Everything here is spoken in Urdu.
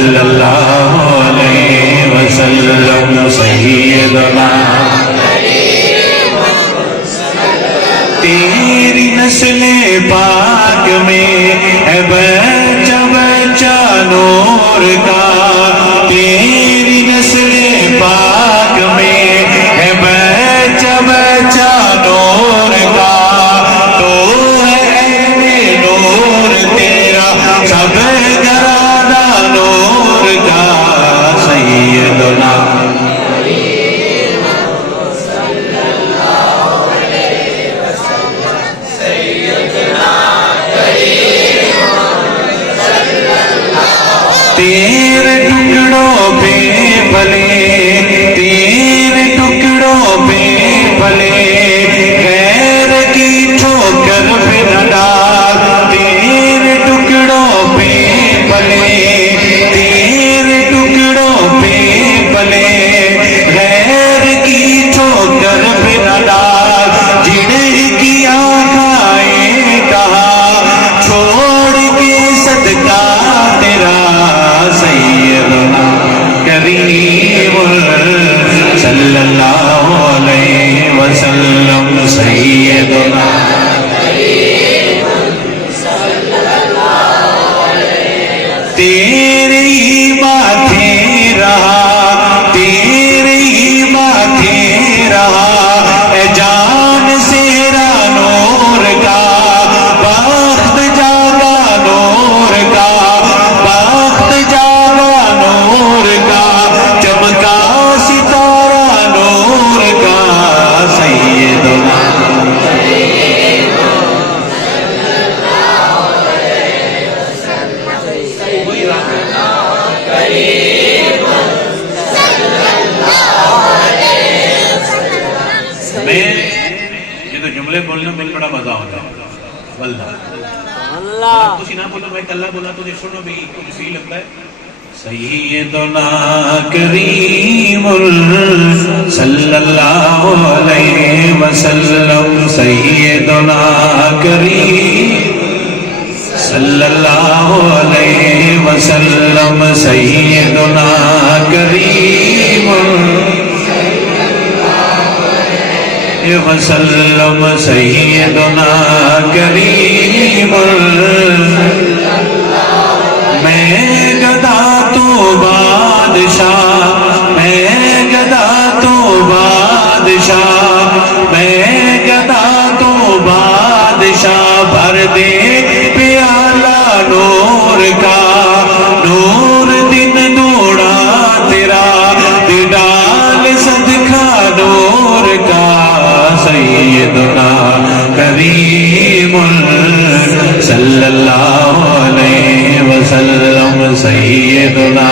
صلی اللہ علیہ وسلم سیدنا تیری نسل پاک میں ہے بچہ بچہ نور کا، تیری نسل پاک میں ہے بچہ بچہ نور کا، تو ہے عین نور تیرا سب گھرانہ نور کا سیدنا تیرے ٹکڑوں پہ پلے، تیرے ٹکڑوں پہ پلے، غیر کی ٹھوکر پہ نہ ڈال، تیرے ٹکڑوں پہ پلے، تیرے ٹکڑوں پہ پلے، غیر کی ٹھوکر پہ نہ ڈال، جڑ کیا کھائے کہا چھوڑ کے صدقہ تیرا سیدنا کریم صلی اللہ علیہ وسلم سیدنا تیرے ہی ماتھے رہا، تیرے ہی ماتھے رہا اے جان سیرا نور کا، بخت جاگا نور کا، بخت جاگا نور کا، چمکا ستارہ نور کا سیدنا میں یہ تو جملے بولنے میں بڑا مزہ ہوتا ہے واللہ کچھ نہ بولو میں اللہ بولا تو سنو بھی کچھ فیل لگتا ہے سیدنا کریم صلی اللہ علیہ وسلم سیدنا کریم صلی اللہ علیہ وسلم سیدنا کریم وسلم سیدنا کریم میں گدا تو بادشاہ، میں گدا تو بادشاہ، میں گدا تو بادشاہ، بھر دے پیالہ نور کا، نور دن دوڑا تیرا، ڈال صدقہ نور کا سیدنا کریم صلی اللہ علیہ وسلم سیدنا